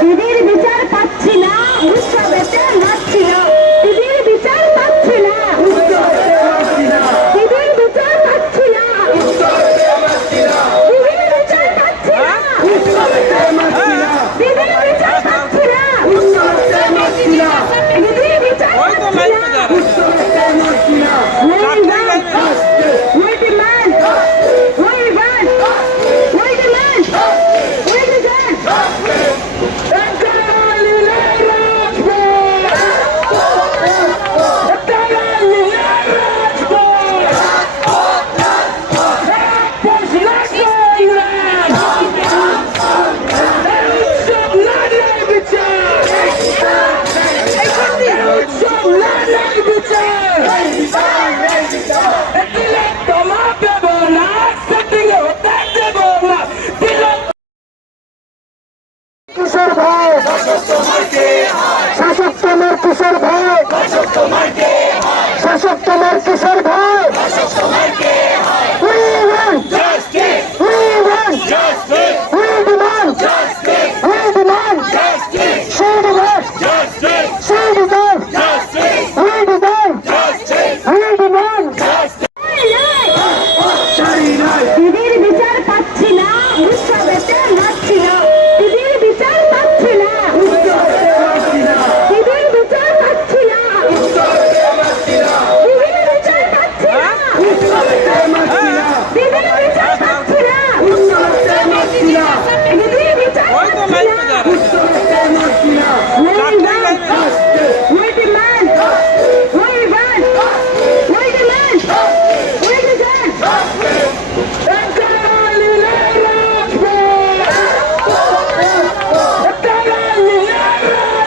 দিদির বিচার পাচ্ছি না, উৎসবেতে নাচছি না। দিদির বিচার পাচ্ছি না, দিদির বিচার পাচ্ছি না, দিদির বিচার পাচ্ছি না, দিদির বিচার পাচ্ছি না, দিদির বিচার পাচ্ছি না। We demand, we demand, we demand, we demand. কিশোর ভাই শাসক তোমার কিশোর ভাই, শাসক তোমার কিশোর ভাই। We want justice. We want justice. We demand justice. We demand justice. She deserves justice. She deserves justice. We deserve justice. We demand justice. দিদির বিচার পাচ্ছি না, উৎসবেতে নাচছি